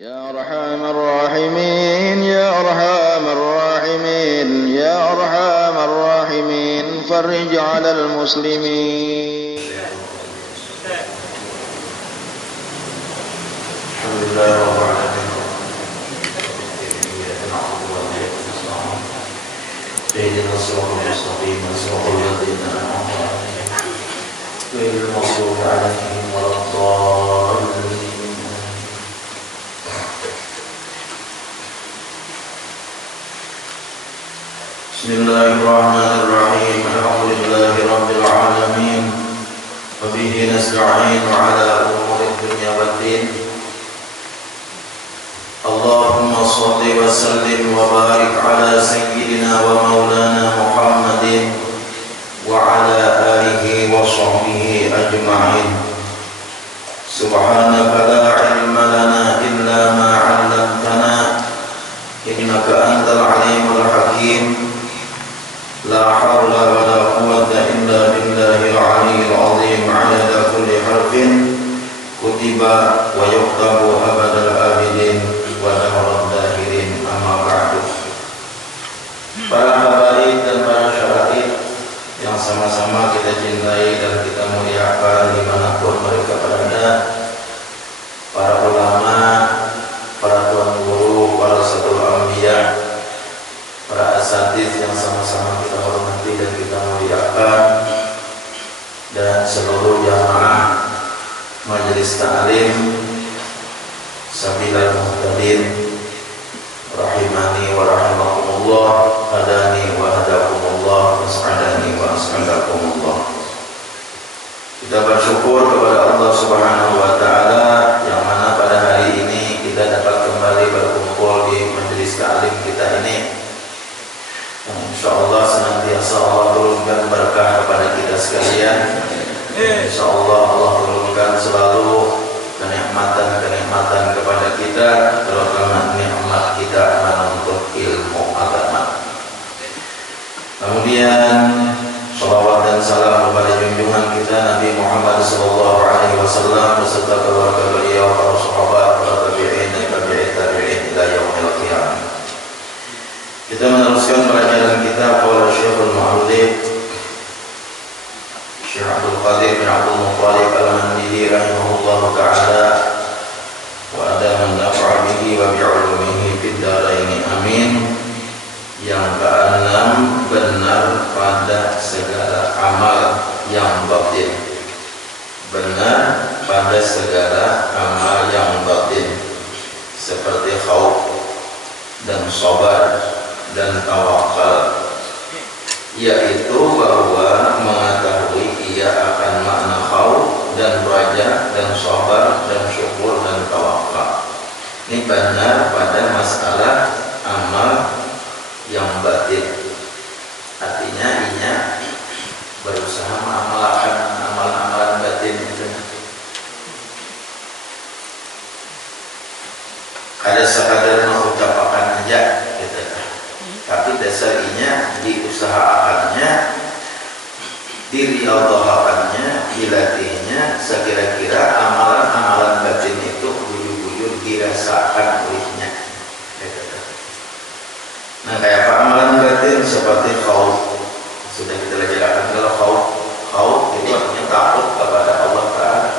يا أرحم الراحمين يا أرحم الراحمين يا أرحم الراحمين فرج على المسلمين. الحمد لله رب العالمين. اهدنا الصراط المستقيم صراط الذين أنعمت عليهم غير المغضوب عليهم ولا الضالين. Bismillahirrahmanirrahim. Alhamdulillahi rabbil alamin. Wa bihi nasta'in ala umuri dunya waddin. Allahumma shalli wa sallim wa barik ala sayyidina wa maulana Muhammadin wa ala alihi wa sahbihi ajma'in. Subhanaka la ilma lana illa ma 'allamtana innaka antal alimul hakim. La hawla wa la quwwata illa billahil aliyyil azim. 'adada kulli harfin kutiba wa yuktabu abadal abidin wa dahral dahirin. Amma ba'du. Para habaib dan para syara'id yang sama-sama kita cintai dan kita muliakan dimanapun mereka berada, para ulama, para tuan guru, para satul anbiya, para asatidz yang sama-sama kita hormati dan kita muliakan, dan seluruh jamaah majelis ta'lim Sabilal Muhtadin rahimani wa rahimakumullah, hadani wa hadakumullah, was'adani wa as'adakumullah. Kita bersyukur kepada Allah Subhanahu wa taala yang mana pada hari ini kita dapat kembali berkumpul di majelis ta'lim kita ini. InsyaAllah senantiasa Allah turunkan berkah kepada kita sekalian. InsyaAllah Allah turunkan selalu kenikmatan-kenikmatan kepada kita, terutama nikmat kita menuntut ilmu agama. Kemudian salawat dan salam kepada junjungan kita Nabi Muhammad SAW beserta keluarga beliau, para sahabat, para tabi'in dan tabi'in ila yaumil qiyamah. Kita meneruskan pelajaran kita kepada Syekhul Mu'allif Syekh Abdul Qadir bin Abdul Muttalib Al-Mandili rahimahullah ta'ala, wa adaman naf'a bihi wa bi'ulumihi fid dharaini amin. Yang keenam, benar pada segala amal yang batin. Benar pada segala amal yang batin, seperti khauf dan sabar dan tawakal, yaitu bahwa mengetahui ia akan makna khauf dan raja dan sabar dan syukur dan tawakal. Ini benar pada masalah amal yang batin. Artinya ianya berusaha mengamalkan amalan-amalan batin itu. Ada sekadar mengucapkan aja gitu. Tapi dasarnya diusahakannya, diriadhakannya, dilatihnya, sekira-kira amalan-amalan batin itu bujur-bujur dirasakan olehnya. Nah, kayak apa amalan batin? Seperti khauf. Sudah kita jelaskan kalau khauf itu artinya takut kepada Allah Ta'ala.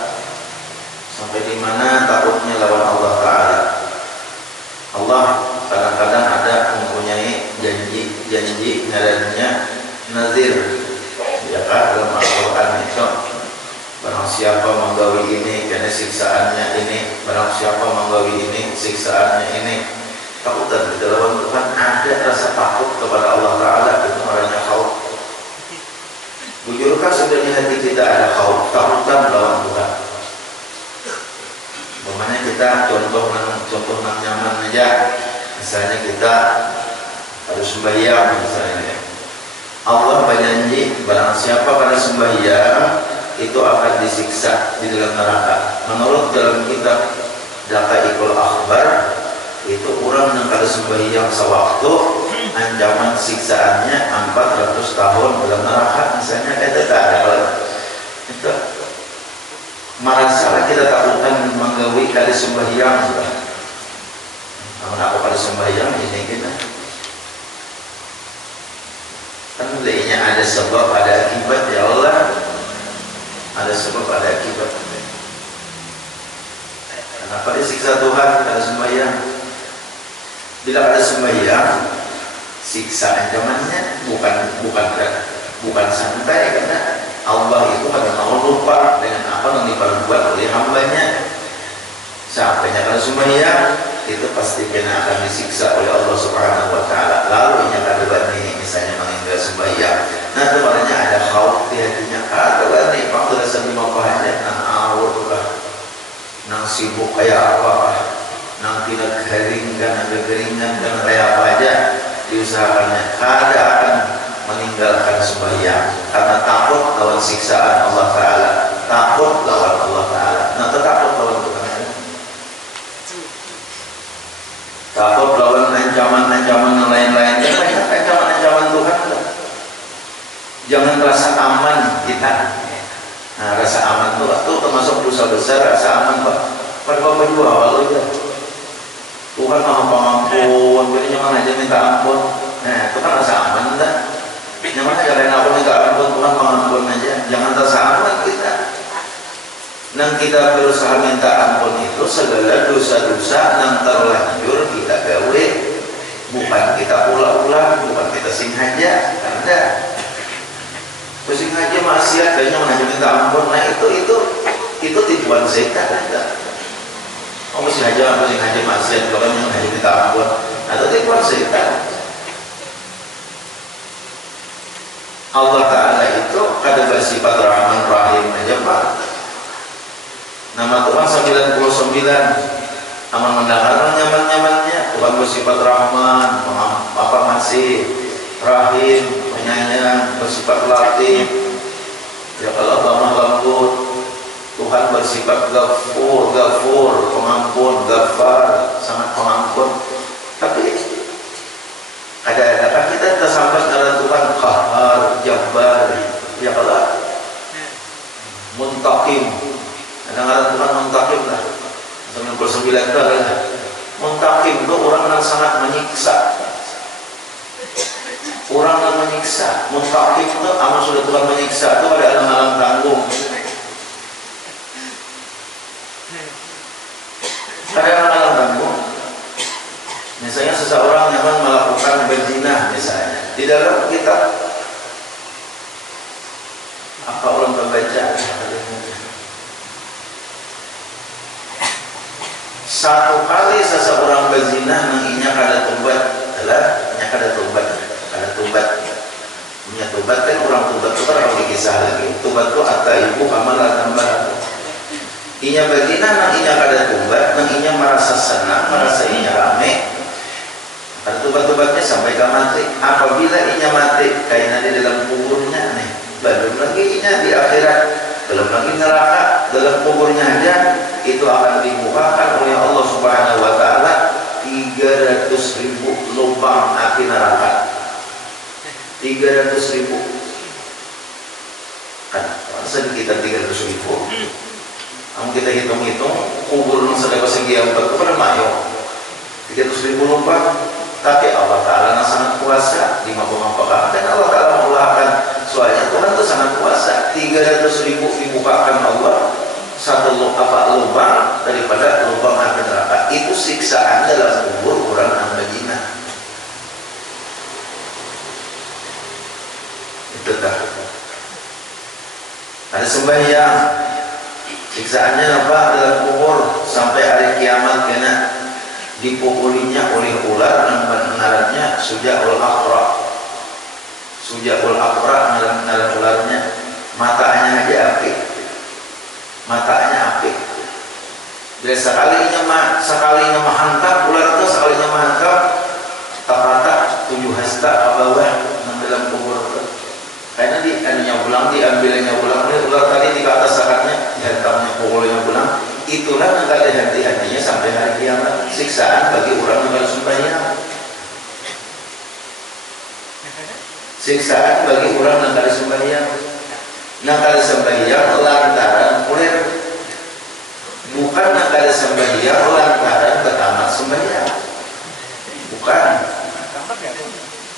Sampai di mana takutnya lawan Allah Ta'ala? Allah kadang-kadang ada mempunyai janji ngarannya nazir, ya kan, dalam Al-Quran itu, barang siapa menggawi ini karena siksaannya ini, barang siapa menggawi ini siksaannya ini. Takutan di dalam Tuhan, ada rasa takut kepada Allah Ta'ala, itu orangnya khauf. Bujurkah sudah di hati kita ada khauf, takutan lawan Tuhan? Bagaimana kita contoh nyaman aja. Misalnya kita harus sembahyang misalnya. Allah berjanji barang siapa pada sembahyang itu akan disiksa di dalam neraka. Menurut dalam kitab Daqaiqul Akhbar, itu orang yang kada sembahyang sewaktu ancaman siksaannya 400 tahun dalam neraka. Misalnya kita tak ada itu Marasalah kita takutan menggawi kali sembahyang. Lainnya ada sebab, ada akibat. Ya Allah, ada sebab, ada akibat. Kenapa disiksa Tuhan? Ada sembahyang. Bila ada sembahyang, siksa ancamannya bukan santai, karena Allah itu kadang mau lupa dengan apa yang diperbuat oleh hambanya. Sampainya kalau sembahyang itu pasti kena akan disiksa oleh Allah Subhanahu wa taala. Lalu yang ada bani misalnya meninggal sembahyang, nah itu maknanya ada khauf di hatinya. Ada bani waktu rasa di mapahnya nang awur lah, nang sibuk kayak apa, nang tidak keringkan, dan kayak apa aja diusahakannya. Ada akan meninggalkan sembahyang karena takut lawan siksaan Allah taala, takut lawan Allah taala. Nah, takut lawan Tuhan, takut lawan ancaman-ancaman yang lain-lain. Banyak ancaman-ancaman Tuhan. Jangan rasa aman kita. Nah, rasa aman itu termasuk dosa besar. Rasa aman Pak. Pada Bapak dua awal aja. Tuhan maha pengampun. Jadi jangan aja minta ampun. Nah, itu kan rasa aman enggak? Jangan aja karena aku minta ampun, Tuhan mengampun aja. Jangan rasa aman kita. Nang kita berusaha minta ampun itu segala dosa-dosa nang terlanjur kita gawe, bukan kita ulang-ulang, bukan kita sengaja. Anda sengaja maksiat kayaknya hanya minta ampun. Nah itu tipuan setan. Anda sengaja maksiat kalau hanya minta ampun, atau tipuan setan. Allah Ta'ala itu kada bersifat Rahman Rahim aja Pak. Nama Tuhan 99. Aman mendengar nyaman-nyamannya. Tuhan bersifat Rahman, masih Rahim, penyayang, bersifat Latif. Ya kalau lemah lembut. Tuhan bersifat Ghafur, pengampun, Ghaffar, sangat pengampun. Tapi ada kita tersambat dengan Tuhan Qahar, Jabbar, ya kalau Muntaqim. Kadang-kadang Tuhan Muntaqim lah. 99 itu adalah Muntaqim itu orang yang sangat menyiksa. Orang yang menyiksa. Muntaqim itu amal sudah Tuhan menyiksa itu ada alang-alang tanggung. Ada alang-alang tanggung. Misalnya seseorang yang melakukan berzina misalnya di dalam kitab apa orang membaca satu kali seseorang berzina menginya kada tobat adalah punya tobat kan orang tobat itu kan orang dikisah lagi tobat itu atta ibu amalan tambah inya berzina menginya kada tobat menginya merasa senang merasa inya rame. Tobat-tobatnya sampai ke mati. Apabila inya mati kayaknya di dalam kuburnya nih, belum lagi inya di akhirat, belum lagi neraka, dalam kuburnya aja itu akan dibukakan oleh Allah Subhanahu wa taala 300.000 lubang api neraka. 300.000 kan sedikit 300.000. Kamu kita hitung-hitung kubur yang sedang persegi 4 itu kan mayo 300.000 lubang. Tapi Allah Ta'ala sangat kuasa di mampu-mampukan dan Allah Ta'ala mengulahkan. Soalnya Tuhan itu sangat kuasa. 300.000 dibukakan Allah satu lubang daripada lubang api neraka. Itu siksaan dalam kubur orang yang berzina. Itu dah. Ada sembahyang. Siksaannya apa dalam kubur sampai hari kiamat kena dipukulinya oleh ular yang mengarannya Sujaul Aqra. Sujaul Aqra ngaran ularnya matanya aja api. Bila sekalinya menghantam ular itu sekalinya menghantam tak 7 hasta ke bawah dalam kubur. Karena diambilnya ulang oleh ular tadi di atas sakatnya dihantamnya pukulnya ulang. Itulah yang ada hati-hatinya sampai hari kiamat. Siksaan bagi orang yang sembahyang. Siksaan bagi orang yang kada sembahyang. Yang kada sembahyang lantaran kulit. Bukan yang kada sembahyang lantaran ketamat sembahyang. Bukan.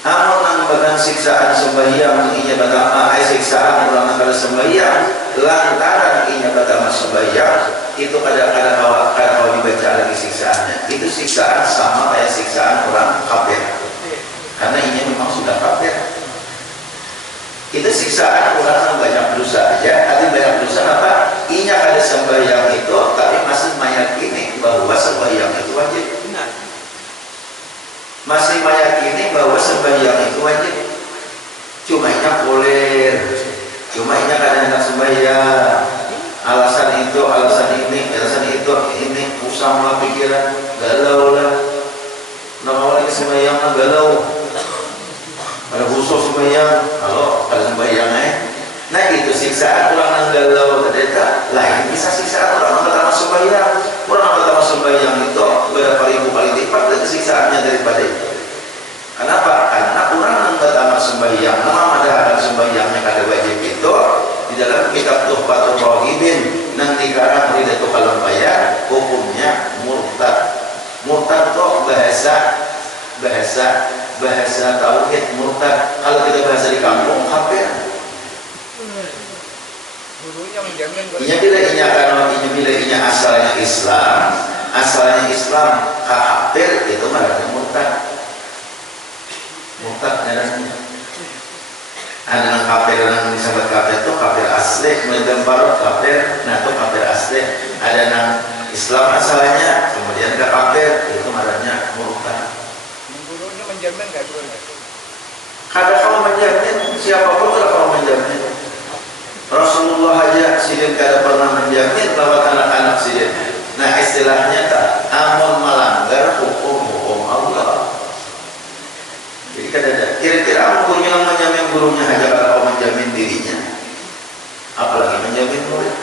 Amal yang bagian siksaan sembahyang inya batama siksaan ulang kala sembahyang lantaran inya batama sembahyang itu kadang-kadang kalau dibaca lagi siksaannya itu siksaan sama kayak siksaan orang kafir karena inya memang sudah kafir. Itu siksaan orang yang banyak dosa aja. Arti banyak dosa apa? Inya ada sembahyang itu tapi masih meyakini bahwa sembahyang itu wajib. Masih meyakini bahwa sembahyang itu wajib. Cuma inya boleh, cuma inya kadang-kadang sembahyang. Alasan itu, alasan ini, alasan itu, ini usah malah pikiran galau lah. Nama lagi sembahyang lah galau. Ada khusus sembahyang, kalau ada sembahyang nah itu siksaan orang yang galau ternyata lain bisa siksaan orang yang pertama sembahyang. Orang yang pertama sembahyang itu berapa ribu kali lipat dari siksaannya daripada itu. Kenapa? Karena orang yang pertama sembahyang nama madharan sembahyangnya kada wajib itu di dalam kitab Tuhfatul Raghibin nanti karang Ridatul Kalampaya hukumnya murtad. Murtad itu bahasa tauhid murtad. Kalau kita bahasa di kampung kafir. Inya bila inya karena inya bila inya asalnya Islam kafir itu malah murtad. Murtad namanya. Ada kafir yang disebut kafir itu kafir asli, kemudian baru kafir, nah itu kafir asli. Ada yang Islam asalnya, kemudian ke kafir itu marahnya murtad. Menjamin nggak dulu? Kada kau menjamin, siapapun kada kau menjamin. Rasulullah aja sidin kada pernah menjamin lewat anak-anak sidin. Nah istilahnya tak amun melanggar hukum Allah. Jadi kada ada. Kira-kira gurunya yang menjamin gurunya aja kada kau menjamin dirinya. Apalagi menjamin murid.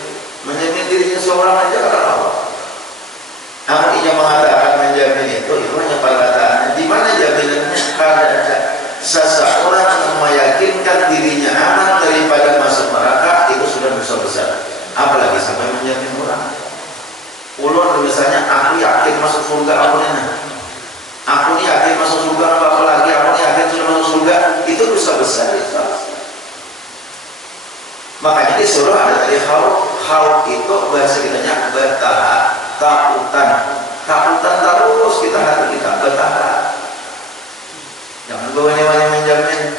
Menjamin dirinya seorang aja kada kau. Amun ia mengatakan menjamin itu hanya perkataannya. Di mana jaminannya? Kada ada. Seseorang yang meyakinkan dirinya aman daripada masuk neraka itu sudah dosa besar. Apalagi sampai menjamin orang. Ulun misalnya aku yakin masuk surga aku ini. Aku ini yakin masuk surga apa lagi? Aku ini yakin sudah masuk surga itu dosa besar itu. Makanya disuruh ada tadi khauf itu bahasa kitanya bertahap. Takutan terus kita hati kita bertahan. Jangan banyak menjamin.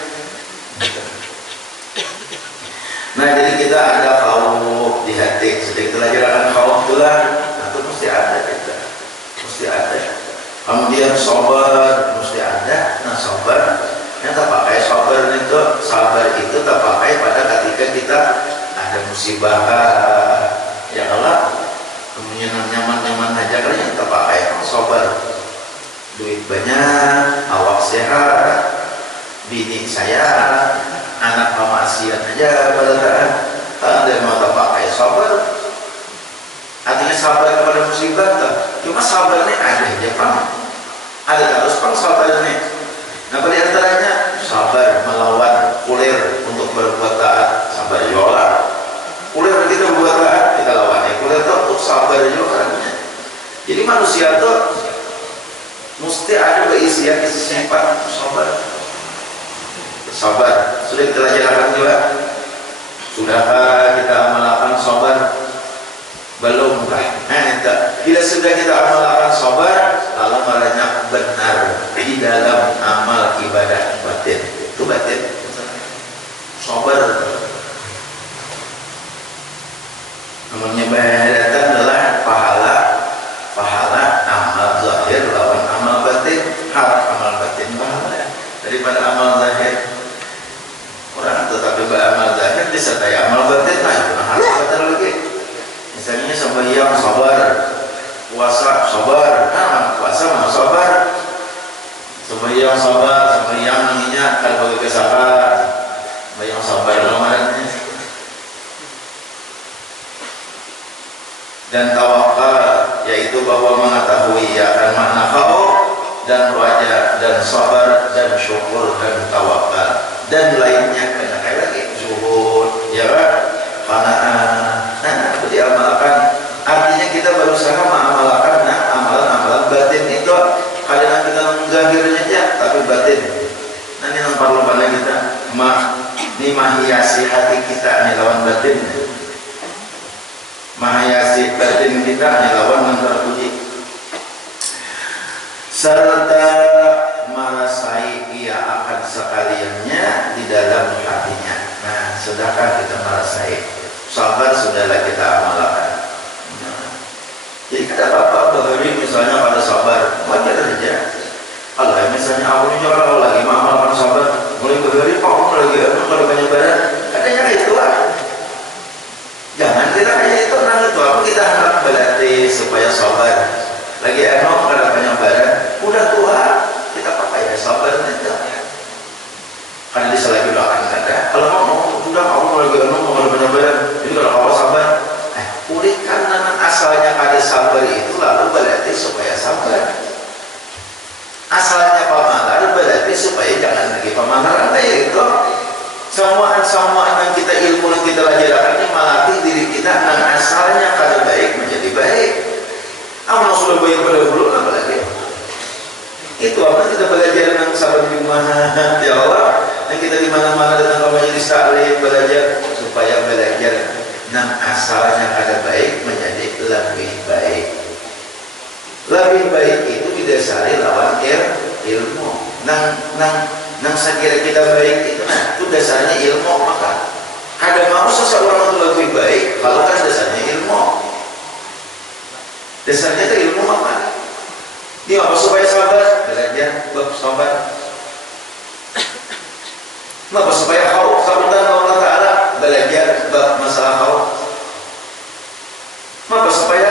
Nah jadi kita ada khauf di hati. Sedikit pelajaran khauf itulah, itu mesti ada kita, mesti ada. Kemudian sabar mesti ada. Nah sabar, yang tak pakai sabar itu tak pakai pada ketika kita ada musibah. Ya Allah. Kemudian nyaman-nyaman aja kan yang terpakai sabar. Duit banyak, awak sehat, bini saya, anak maksiat aja padahal ada mau terpakai sabar. Artinya sabar kepada musibah tak? Cuma sabarnya ada aja Pak. Ada terus Pak sabarnya. Nah pada antaranya sabar melawan kulir untuk berbuat taat, sabar yola. Kulir kita berbuat taat kita lawan. Kulir itu untuk sabar juga. Jadi manusia itu mesti ada keisian sifat sabar. Sabar sudah kita ajarkan juga. Sudahkah kita amalkan sabar? Belumkah? Bila sudah kita amalkan sabar, lalu marahnya benar di dalam amal ibadah batin. Itu batin. Sabar. Namanya bahadatan adalah pahala amal zahir lawan amal batin. Harap amal batin pahala daripada amal zahir. Orang tetapi beramal zahir disertai amal batin itu harus batal lagi. Misalnya sembahyang sabar, puasa sabar, puasa mana sabar, sembahyang sabar, sembahyang namanya kalau bagi kesabaran, sembahyang sabar lamarannya. Dan tawakal yaitu bahwa mengetahui akan makna khauf dan raja dan sabar dan syukur dan tawakal dan lainnya kena lagi zuhud ya kan qanaah diamalkan. Artinya kita berusaha mengamalkan amalan-amalan batin itu kadang kita zahirnya aja tapi batin nanti nampak lupa kita menghiasi hati kita nih lawan batin, menghiasi batin kita nih lawan yang terpuji, serta merasai ia akan sekaliannya di dalam hatinya. Nah, sudahkah kita merasai? Sabar sudahlah kita amalkan. Jadi kata Bapak Bahari misalnya pada sabar, wajar saja. Kalau misalnya aku ini orang lagi mengamalkan sabar, mulai Bahari, aku lagi kalau penyebaran, katanya itulah. Jangan kita kayak itu, nah itu apa kita harap berlatih supaya sabar. Lagi kalau penyebaran, udah tua, kita pakai ya sabar aja. Karena di selagi doakan ada. Kalau mau sudah aku lagi mau penyebaran, jadi kalau kamu sabar. Pulihkan nama asalnya ada sabar itu lalu berarti supaya sabar. Asalnya pamalar berarti supaya jangan lagi pamalaran. Itu semua yang kita ilmu yang kita belajar ini melatih diri kita dan asalnya kada baik menjadi baik. Amal sudah baik pada dulu apalagi. Itu apa kita belajar dengan sabar di mana ya Allah. Dan kita di mana-mana datang ke majelis taklim belajar supaya belajar. Nang asalnya ada baik menjadi lebih baik. Lebih baik itu didasari lawan ilmu. Nang sekira kita baik itu, nah itu dasarnya ilmu. Maka ada mau seseorang itu lebih baik kalau kan dasarnya ilmu. Dasarnya itu ilmu apa? Ini apa supaya sabar? Belajar bab sabar. Kenapa supaya kau sabutan Allah Ta'ala belajar bab masalah kau. Kenapa supaya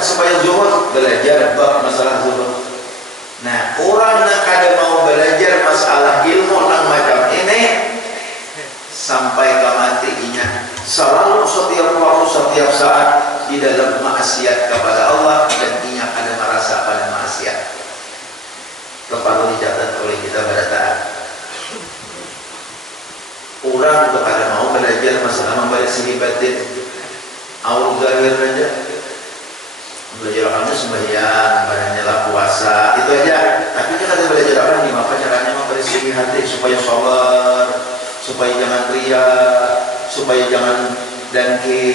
supaya zuhud belajar bab masalah zuhud. Nah, orang yang kada mau belajar masalah ilmu yang macam ini sampai ke matinya selalu setiap waktu setiap saat di dalam maksiat kepada Allah dan ia kada merasa pada maksiat. Perlu dicatat oleh kita pada taat. Orang itu kada mau belajar masalah membersihi batin, awal zahir aja. Belajar apa sembahyang, banyak puasa, itu aja. Tapi kita kada belajar apa gimana caranya membersihi hati supaya sabar, supaya jangan ria, supaya jangan dengki,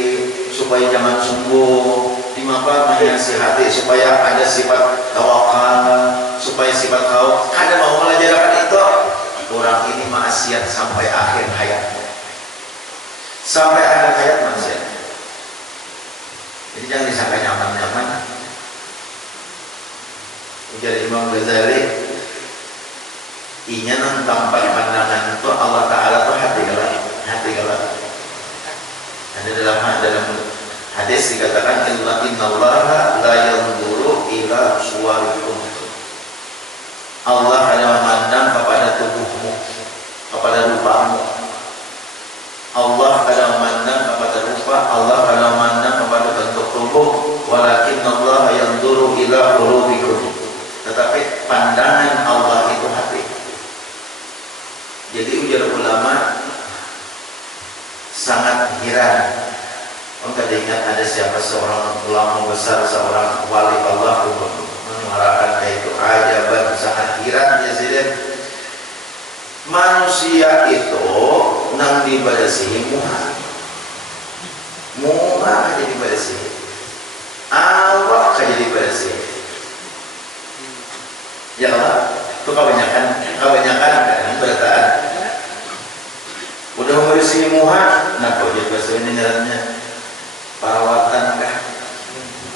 supaya jangan sombong. Dimana menghiasi hati supaya ada sifat tawakal, supaya sifat kau kada mau belajar itu. Orang ini maksiat sampai akhir hayatnya. Sampai akhir hayat maksiat. Jadi jangan disangka nyaman-nyaman. Ujar Imam Ghazali, inya nang tampak pandangan itu Allah Ta'ala itu hati galak. Ada dalam hadis dikatakan innallaha la yanzuru ila suwarikum. Allah hanya memandang kepada tubuhmu, kepada rupamu. Allah hanya memandang kepada rupa, Allah hanya memandang kepada bentuk tubuh. Walakin Allah yanzuru ila qulubikum. Tetapi pandangan Allah itu hati. Jadi ujar ulama sangat heran. Engkau ingat ada siapa seorang ulama besar, seorang wali Allah mengarahkan itu ajaban sangat heran ya sih. Manusia itu nang dibersihi muha aja dibersihi, awak aja dibersihi. Ya Allah, itu kebanyakan kan bertaan. Udah membersihi muha, nah kok jadi bersihin ini jalannya perawatan kah?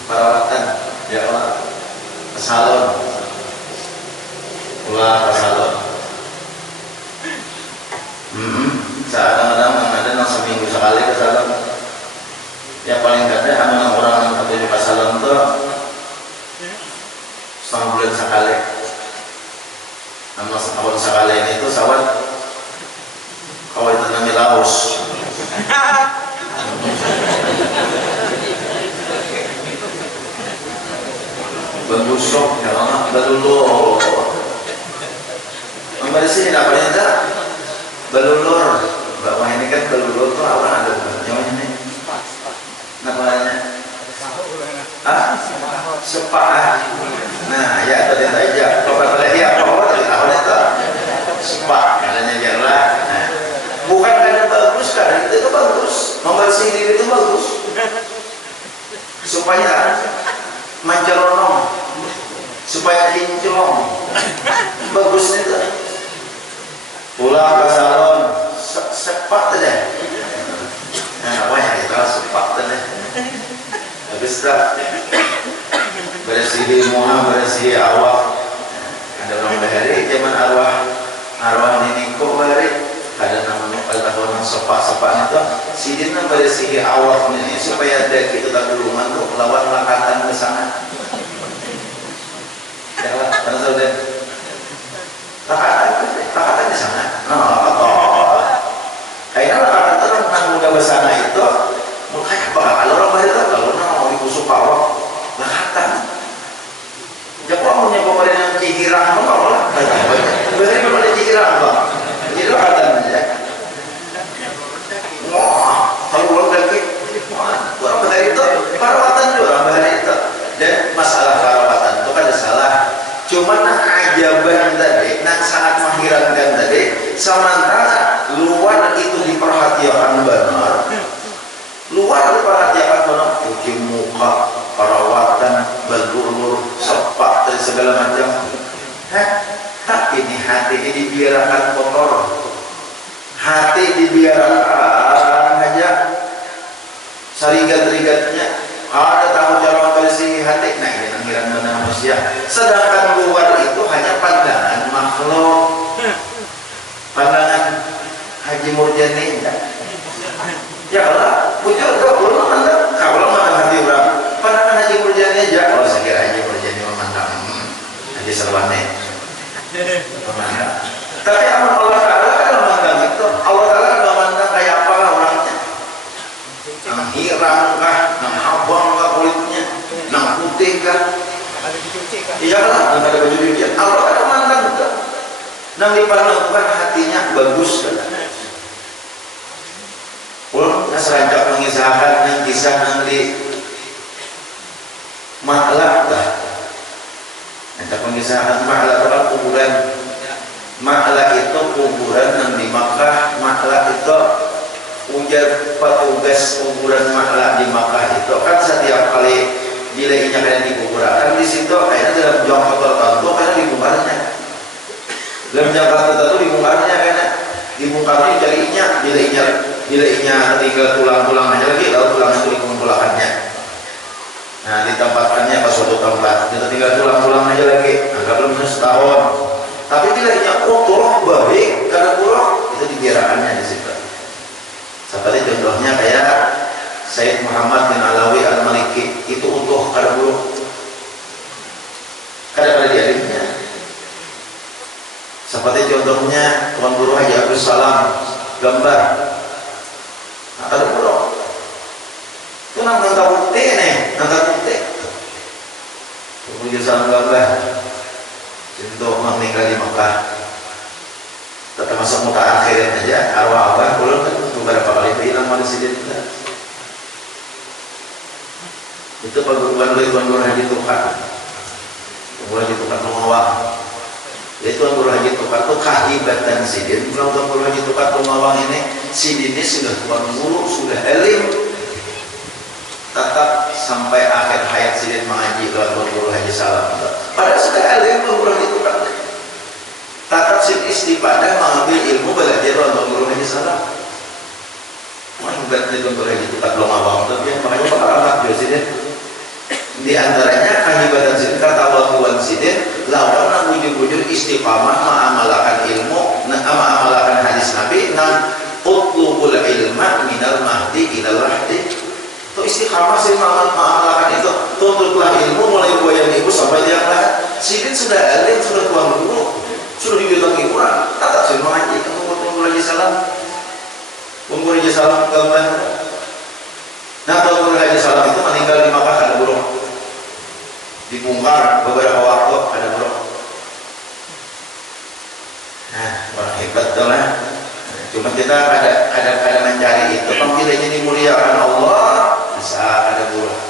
Perawatan, ya Allah. Ke salon, ulah ke salon. Kadang-kadang ada yang seminggu sekali ke salon. Ya paling tidak ada orang yang ketemu ke salon tuh setengah bulan sekali. Nama setahun sekali ini tuh sawat kau itu namanya Laos. Bembusuk, ya Allah, belulur. Membersihin apa itu? Belulur. Bawah ini kan belulur tuh apa ada namanya ini? Namanya? Sepak. Nah, ya tadi aja. Kalau pada dia apa tadi tahu itu? Sepak. Katanya jalan. bersihin itu bagus supaya mancaronong, supaya kinclong, bagus itu. Pulang ke salon sepak deh. Nah, banyak kita sepak deh. Habis tak bersih muha, bersih awak. Ada orang bahari zaman arwah ini kok bahari ada namanya tahun sepak itu sidin bersih awak ini supaya ada kita tak duluan tuh lawan lakatan ke sana. Ya lah, kan sudah lakatan di sana. Kayaknya lakatan terus nang muda besana itu kayak apa kalau orang bahari tak kalau nang dikusuk awak lakatan. Jepang punya pemerintah Cikirang apa lah? Biasanya memang ada Cikirang bang. Jadi lakatan aja. Wah, kalau orang lagi, orang bahari itu perawatan juga orang bahari itu. Dan masalah perawatan itu kan ada salah. Cuma nak ajaban tadi, nak sangat mengherankan tadi. Sementara luar itu diperhatikan benar. Luar diperhatikan benar. Cuci muka, perawatan, berlulur, sepak dan segala macam. Tapi ini hati ini dibiarkan kotor. Hati dibiarkan aja sarigat-rigatnya. Ada tahu cara bersih hati. Nah ini akhiran manusia. Sedangkan luar itu hanya pandangan makhluk. Pandangan Haji Murjani. Ya Allah, bujur kau belum mandang. Kalau mandang hati orang, pandangan Haji Murjani aja. Oh saya kira Haji Murjani memandang Haji Sarwane. Memandang. Tapi amal Allah Taala kan memandang itu. Allah Taala kan memandang kayak apa orangnya. Nang hirang kah, nang abang kah kulitnya, nang putih kah. Ada dicuci kan? Iya lah, nang ada baju cucian. Allah kan memandang itu. Nang dipandangkan hatinya bagus kan. Seranjak mengisahkan yang kisah nang di Ma'la dah. Seranjak mengisahkan Ma'la itu kuburan. Ma'la itu kuburan yang di Makkah. Ma'la itu ujar petugas kuburan Ma'la di Makkah itu kan setiap kali dilainya kalian di kuburan kan di situ kayaknya dalam jangka tertentu karena dibongkarnya. Dalam jangka tertentu dibongkarnya karena dibongkarnya dilainya tinggal tulang-tulang aja lagi lalu tulang itu dikumpulkannya. Nah ditempatkannya ke suatu tempat kita tinggal tulang-tulang aja lagi agak belum setahun tapi dilainya utuh baik karena buruk itu dibiarkannya di situ. Seperti contohnya kayak Sayyid Muhammad bin Alawi Al-Maliki itu utuh karena buruk karena pada diadiknya. Seperti contohnya Tuan Guru Haji Abdul Salam gambar ada buruk itu nangka bukti nih nangka bukti Haji Salam gambar untuk meninggal di Makkah termasuk muka akhirin aja arwah abah belum kan beberapa kali hilang pada sidin itu perguruan dari Tuan Guru Haji Tukar Lumawang yaitu Tuan Guru Haji Tukar itu kahibatan sidin. Kalau Tuan Guru Haji Tukar Lumawang ini sidinnya sudah Tuan Guru sudah alim tetap sampai akhir hayat sidin mengaji Tuan Guru Haji Salam padahal sudah alim Tuan Guru Haji Tukar tetap sidin istifadah mengambil ilmu belajar Tuan Guru Haji Salam. Hebat Tuan Guru Haji Tukar Lumawang itu dia makanya pengalaman juga sidin. Di antaranya kahibatan sidin kata wakuan sidin lawan bujur-bujur istiqamah ma'amalakan ilmu ma'amalakan hadis Nabi nang utlubul ilma minal mahdi ilal lahdi itu istiqamah sih ma'amalakan itu tuntutlah ilmu mulai buayan ibu sampai dia lahat sidin sudah alim sudah tuan guru sudah dibilang hiburan tetap sih mengaji Tuan Guru Haji Salam Tuan Guru Haji Salam gambar. Nah Tuan Guru Haji Salam itu meninggal di Makkah ada buruk dibongkar beberapa waktu ada buruk. Nah orang hebat tuh lah. Cuma kita ada mencari itu kalau tidak ini dimuliakan Allah bisa ada buruk.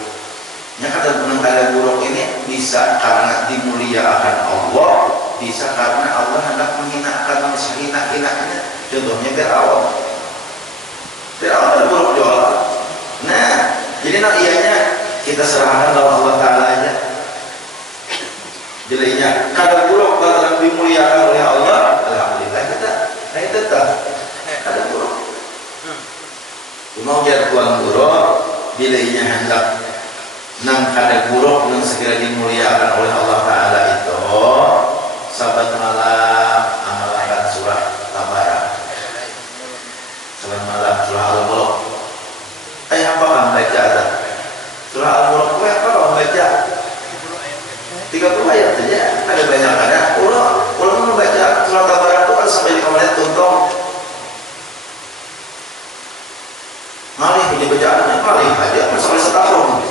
Ya ada buruk ini bisa karena dimuliakan Allah bisa karena Allah hendak menghinakan sehina-hinanya. Contohnya Fir'aun ada buruk jual kita serahkan kepada Allah Ta'ala aja. Jadinya kada buruk kalau dimuliakan oleh Allah, alhamdulillah kita tetap kada buruk. Cuma biar tuan buruk, bilainya hendak nang kada buruk yang segera dimuliakan oleh Allah Ta'ala itu sabat malam amalkan surah Tabarak, sabat malam surah Al-Mulk. Apa kan baca ada surah Al-Mulk? Apa kan baca 30 ayat saja, ada banyak ada. Kalau membaca surah Tabarak itu kan sampai 5 menit tuntung. Malih punya bacaannya, malih aja sampai setahun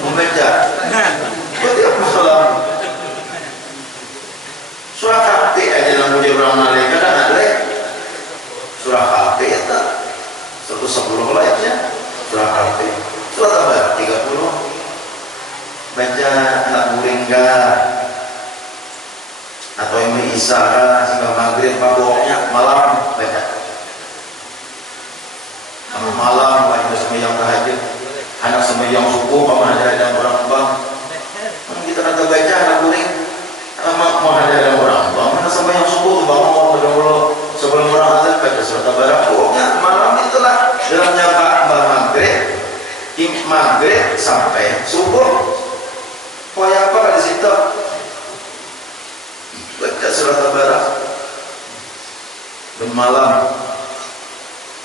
membaca. Setiap malam surah Kahfi aja yang punya orang malih kadang ada surah Kahfi itu 110 ayatnya surah Kahfi. Surah Tabarak 30. Baca anak buringga atau yang isya hingga maghrib pokoknya malam baca. Malam banyak sembahyang tahajud, anak sembahyang subuh, paman ada orang bang. Kita kata baca anak buring, mau ada orang bang. Anak sembahyang subuh bangun dulu sebelum orang azan baca surah Tabarak. Pokoknya malam itulah dalam jangka maghrib sampai subuh. Poya apa di situ? Baca surah Tabarak dan malam.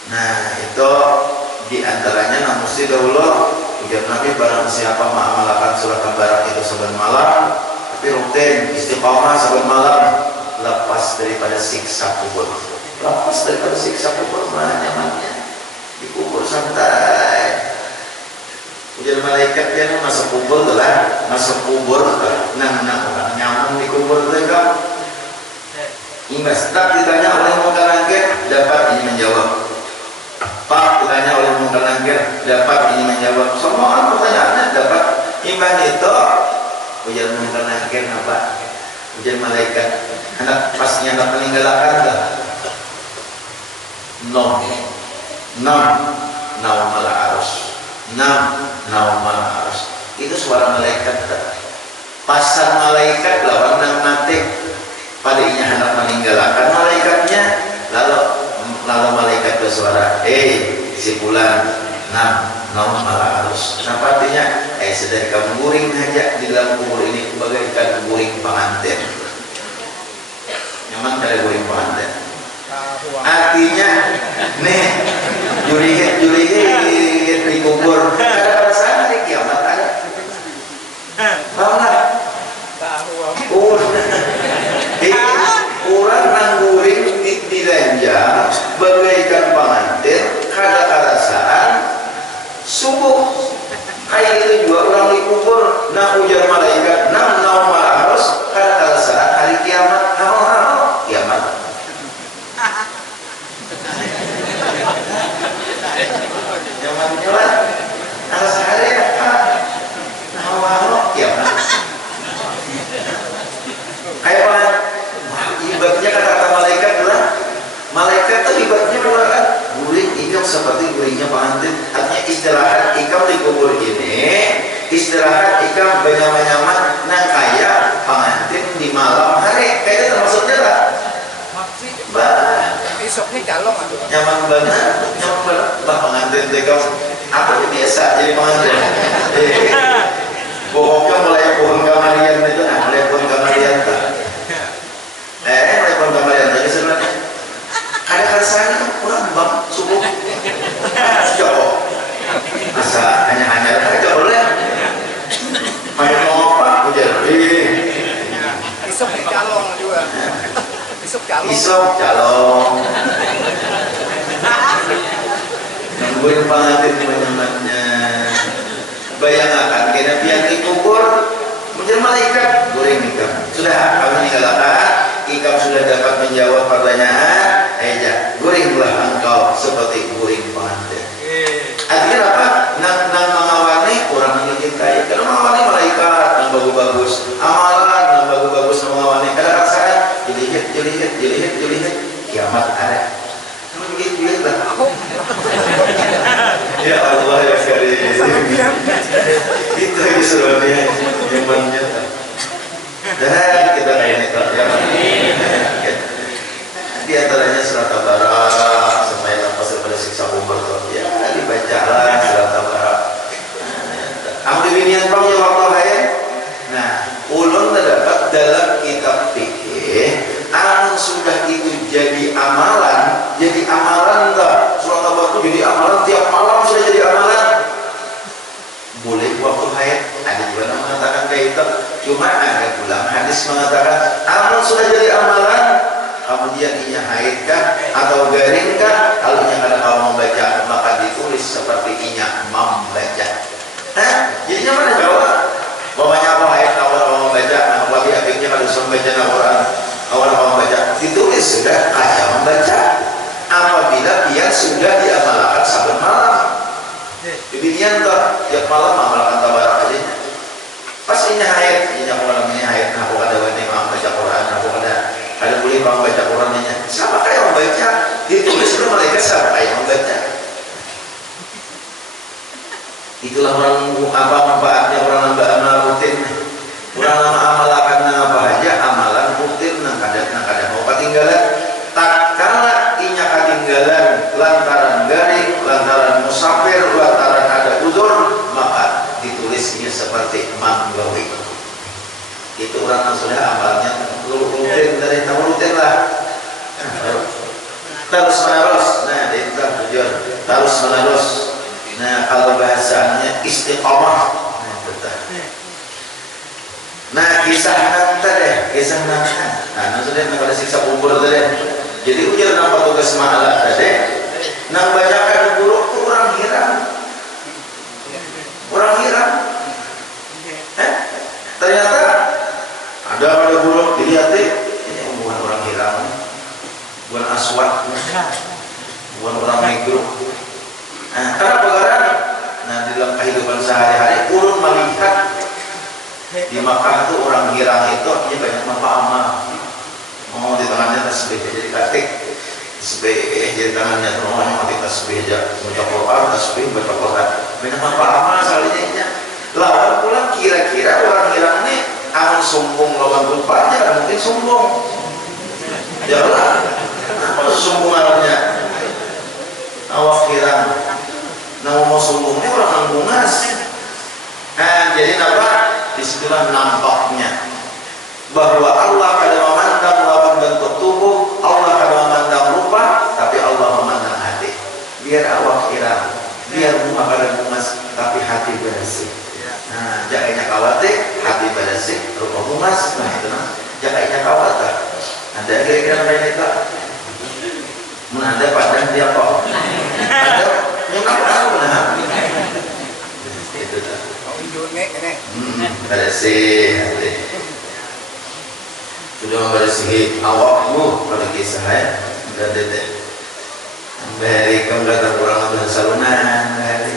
Nah itu diantaranya nah mesti dahulu ujar Nabi barang siapa mengamalkan surah Tabarak itu saban malam, tapi rutin istiqamah saban malam, lepas daripada siksa kubur. Lepas daripada siksa kubur mana nyamannya? Di kubur santai. Ujar malaikat dia masuk kubur lah, masuk kubur nang nyaman di kubur mereka. Imbas tak ditanya oleh munkar nakir dapat ini menjawab. Pak ditanya oleh munkar nakir dapat ini menjawab. Semua pertanyaannya dapat. Imbas itu ujar munkar nakir apa? Ujar malaikat anak pasnya anak meninggalkan tak? No, malah harus. Malah harus. Itu suara malaikat. Pasang malaikat lawan nang natik. Padanya hendak meninggalkan malaikatnya, lalu malaikat bersuara, si bulan, malah harus. Apa artinya? Sedari kamu guring aja di dalam kubur ini bagaikan guring pengantin. Nyaman kada guring pengantin. Artinya, nih, jurihit di kubur, ada perasaan di kiamat ada. Banget. Orang nangguring di ranjang bagaikan pengantin kada karasaan subuh. Kayak itu juga orang di kubur nah ujar malaikat naum malah harus kada karasaan hari kiamat. Kiamat kiamatnya lah alas hari kiamat kayak mana ibaratnya kata malaikat adalah malaikat itu ibaratnya mengatakan guling ikam seperti gulingnya pengantin. Artinya istirahat ikam di kubur ini, istirahat ikam banyak-banyakan nang kaya pengantin di malam hari. Kayaknya termasuknya lah besoknya calong nyaman banget bah pengantin ikam apa yang biasa jadi pengantin. Pokoknya mulai pohon kamarian itu mulai pohon kamarian telepon kemarin jadi sebenarnya ada rasanya kurang bang subuh jauh masa hanya aja boleh main mau apa ujar isok calong juga isok calong nungguin pengantin teman-temannya bayangkan kena pihak di kubur menjadi malaikat goreng nikah sudah kamu meninggalkan ikam sudah dapat menjawab pertanyaan, guringlah engkau seperti guring pengantin. Artinya apa? Nang mengawani orang yang dicintai. Karena mengawani malaikat yang bagus-bagus, amalan yang bagus-bagus mengawani. Karena rasanya jelihet, kiamat ada. Kamu begitu lah. Ya Allah ya sekali. Itu Dan kita kayak ini di antaranya surat Al-Baqarah supaya lepas daripada siksa kubur ya dibacalah surat Al-Baqarah. Ambil binian bang ya waktu hayat. Nah, ulun terdapat dalam kitab fikih anu sudah itu jadi amalan tak surat Al-Baqarah jadi amalan tiap malam sudah jadi amalan. Boleh waktu hayat, ada juga yang mengatakan kayak itu. Cuma ada pula hadis mengatakan amal sudah jadi amalan, kemudian inya haid kah atau garing kah, kalau inya kada mau membaca maka ditulis seperti inya membaca. Jadinya mana jawab? Bapaknya apa haid awal mau membaca, nah apalagi akhirnya kada bisa membaca Al-Quran awal mau membaca, ditulis sudah kayak membaca. Apabila dia sudah diamalkan saben malam. Demikian tuh tiap malam amalkan tabarak aja. Pas ini haid, ini aku malam ini haid, aku ada wanita mau baca Quran, aku ada boleh mau baca Qurannya. Siapa kayak membaca? Ditulis oleh malaikat siapa yang membaca? Itulah orang apa manfaatnya orang nambah amal rutin. Orang nama amalkan apa aja amalan rutin nang kadang mau ketinggalan. Tak kala inya ketinggalan lantaran garing, lantaran musafir, lantaran ada uzur, maka ditulisnya seperti manggawi. Itu orang yang sudah amalnya rutin dari rutin lah. Terus menerus. Nah, itu tujuan terus menerus. Nah, kalau bahasanya istiqomah. Nah, betul. Nah, kisah nanti. Nah, sudah pada siksa kubur tadi. Jadi ujar nama tugas mahala tadi, nang bacakan guru itu orang hirang, ternyata ada guru dilihat ini bukan orang hirang, bukan aswad, bukan orang negro. Nah, karena perkara, nah dalam kehidupan sehari-hari, ulun melihat di Makkah itu orang hirang itu artinya banyak manfaat. Oh, di tangannya tasbih jadi katik, tasbih jadi tangannya rumahnya mati tasbih aja baca Quran, tasbih baca Quran. Banyak manfaat salahnya. Lawan pula kira-kira orang hirang ini akan sombong lawan rupanya, mungkin sombong. Janganlah, apa sombong arahnya? Awak hirang, nama mau sombongnya orang anggungas. Nah, jadi apa? Disitulah nampaknya bahwa Allah kada memandang lawan bentuk tubuh, Allah kada memandang rupa, tapi Allah memandang hati. Biar awak kira, biar muka kada bungas, tapi hati bersih. Nah, jakainya kawate, hati bersih, rupa bungas. Nah itu nah, jakainya kawate. Ada kira-kira kayak itu. Ada padang dia kok. Ada nyokap tahu nah. Itu dah. Bersih hati. Sudah membersihi awakmu pada kisah ya dan dedek dari kamu datang kurang Tuhan salunan dari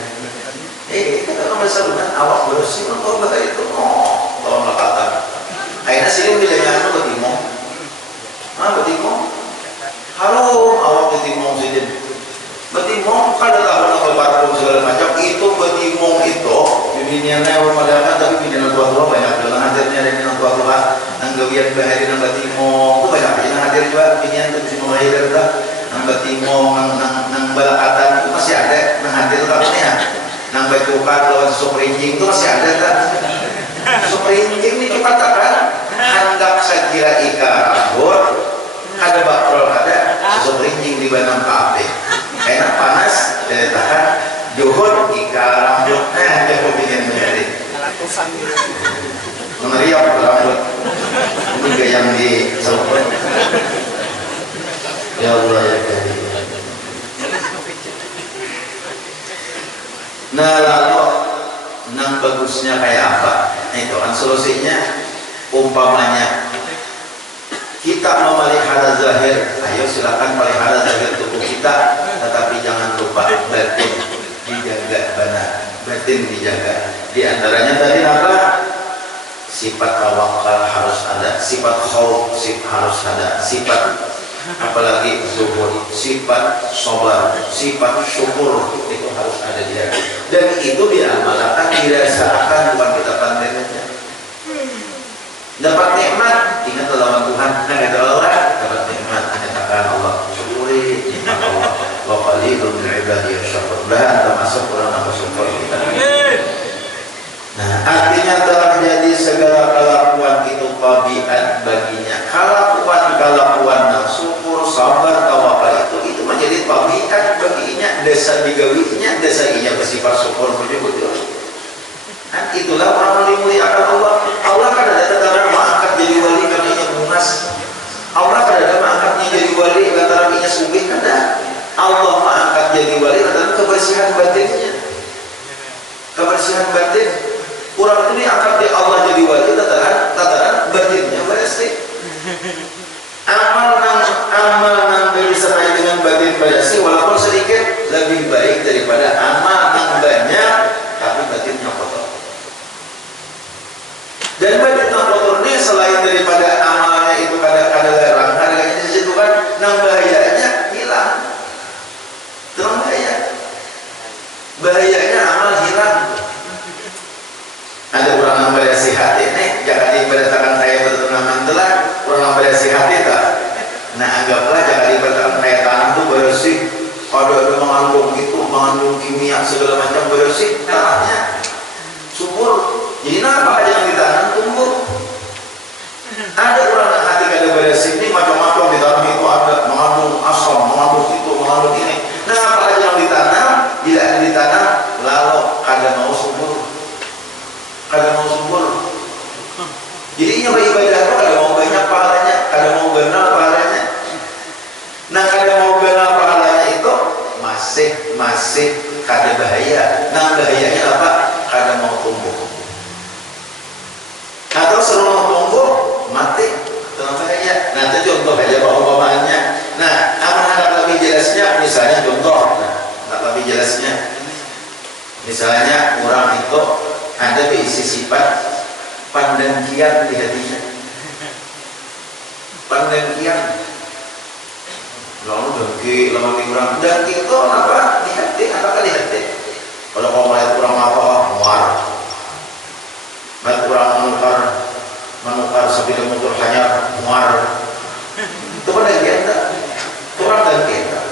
kita kamu salunan awak bersih untuk baca itu tolong lekatan akhirnya sini bilangnya anu betimong harum awak betimong sini betimong kada tahu nama parfum segala macam itu betimong itu bibiniannya orang padahal tapi bibinian tua-tua banyak dalam hadirnya ada bibinian tua-tua nanggawian bahari nang batimong itu banyak aja hadir juga bibinian itu bisa mengakhir dah nang batimong nang balakatan itu masih ada nang hadir tapi ya nang bacukat lawan suprinjing itu masih ada tak suprinjing ini kita katakan hendak saya kira ikan rambut ada bakrol ada suprinjing di banang kafe enak panas dari tahan juhur ikan rambut ada opinian menjadi mengeriak rambut ini yang di selupun ya Allah ya Karim. Nah lalu nang bagusnya kayak apa? Nah, itu kan solusinya umpamanya kita memelihara zahir, ayo silakan pelihara zahir tubuh kita, tetapi jangan lupa batin dijaga benar, batin dijaga. Di antaranya tadi apa? Sifat tawakal harus ada, sifat khauf harus ada, sifat apalagi zuhud, sifat sabar, sifat syukur itu harus ada dia. Dan itu diamalkan, dirasakan bukan kita pandai saja. Dapat nikmat, ingat lawan Tuhan. Nah, kata orang dapat nikmat, nyatakan Allah syukuri nikmat Allah. Wa qalilun min ibadiy syakur. Dan termasuk orang yang bersyukur kita. Nah, artinya telah menjadi segala kelakuan itu tabiat baginya. Kelakuan syukur, sabar, tawakal itu menjadi tabiat baginya. Desa digawinya, desa inya bersifat syukur betul-betul. Kan itulah orang muliakan Allah. Allah kan ada tentara mengangkat jadi wali karena ia munas. Allah kan ada mengangkatnya jadi wali lantaran ia sugih kada. Allah mengangkat jadi wali lantaran kebersihan batinnya. Kebersihan batin. Orang ini angkat di Allah jadi wali lantaran batinnya bersih. Amal nang bersertai dengan batin bersih walaupun sedikit lebih baik daripada amal yang banyak tapi batinnya kotor. Dan batin yang kotor ini selain daripada amalnya itu kada larang, harganya di situ kan, nang bahayanya hilang. Terang bahayanya amal hilang. Ada orang yang berasi hati nih, jangan diberitakan saya bertunangan telah, orang yang berasi hati tak. Nah anggaplah jangan diberitakan kayak tanah itu bersih, ada mengandung kimia segala macam bersih, tanahnya subur. Jadi apa aja yang ditanam tumbuh. Ada orang yang hati kada bersih ini macam-macam ditanam itu ada mengandung asam, mengandung itu, mengandung ini. Nah apa aja yang ditanam, bila ada ditanam lalu kada mau subur. Jadinya beribadah itu kada mau banyak pahalanya, kada mau benar pahalanya. Nah kada mau benar pahalanya itu masih kada bahaya. Nah bahayanya apa? Kada mau tumbuh. Atau seluruh tumbuh mati. Bahaya. Nah itu contoh aja umpamaannya. Nah akan lebih jelasnya misalnya contoh. Nah lebih jelasnya misalnya orang itu ada berisi sifat pandangkian di hatinya. Pandangkian lalu dengki, lalu kurang dengki itu apa? Di hati, apakah di hati? Kalau kau melihat kurang apa? Muar. Melihat kurang menukar sebelum motor hanya muar. Itu pandangkian tak? Itu orang dengki tak?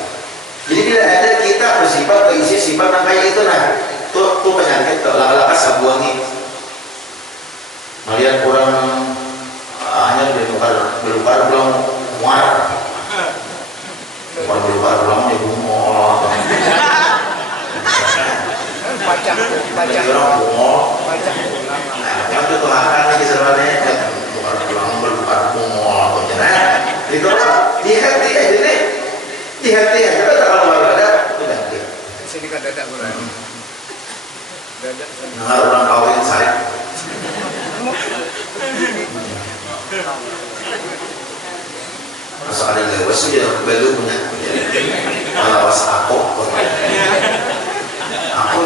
Jadi tidak ada kita bersifat berisi sifat yang kayak itu nah. Itu penyakit tak? Laka-laka sabuangi. Melihat kurang hanya belukar belum muar. Kalau belukar belum dia bungol. Orang bungol. Nah, yang itu akan lagi sebenarnya belukar bungol. Itu di hati aja nih. Di hati aja kalau kalau ada udah. Sini kan dadak kurang. Dadak. Nah, orang kawin saya. Masa ada lewas saja belum punya lewas aku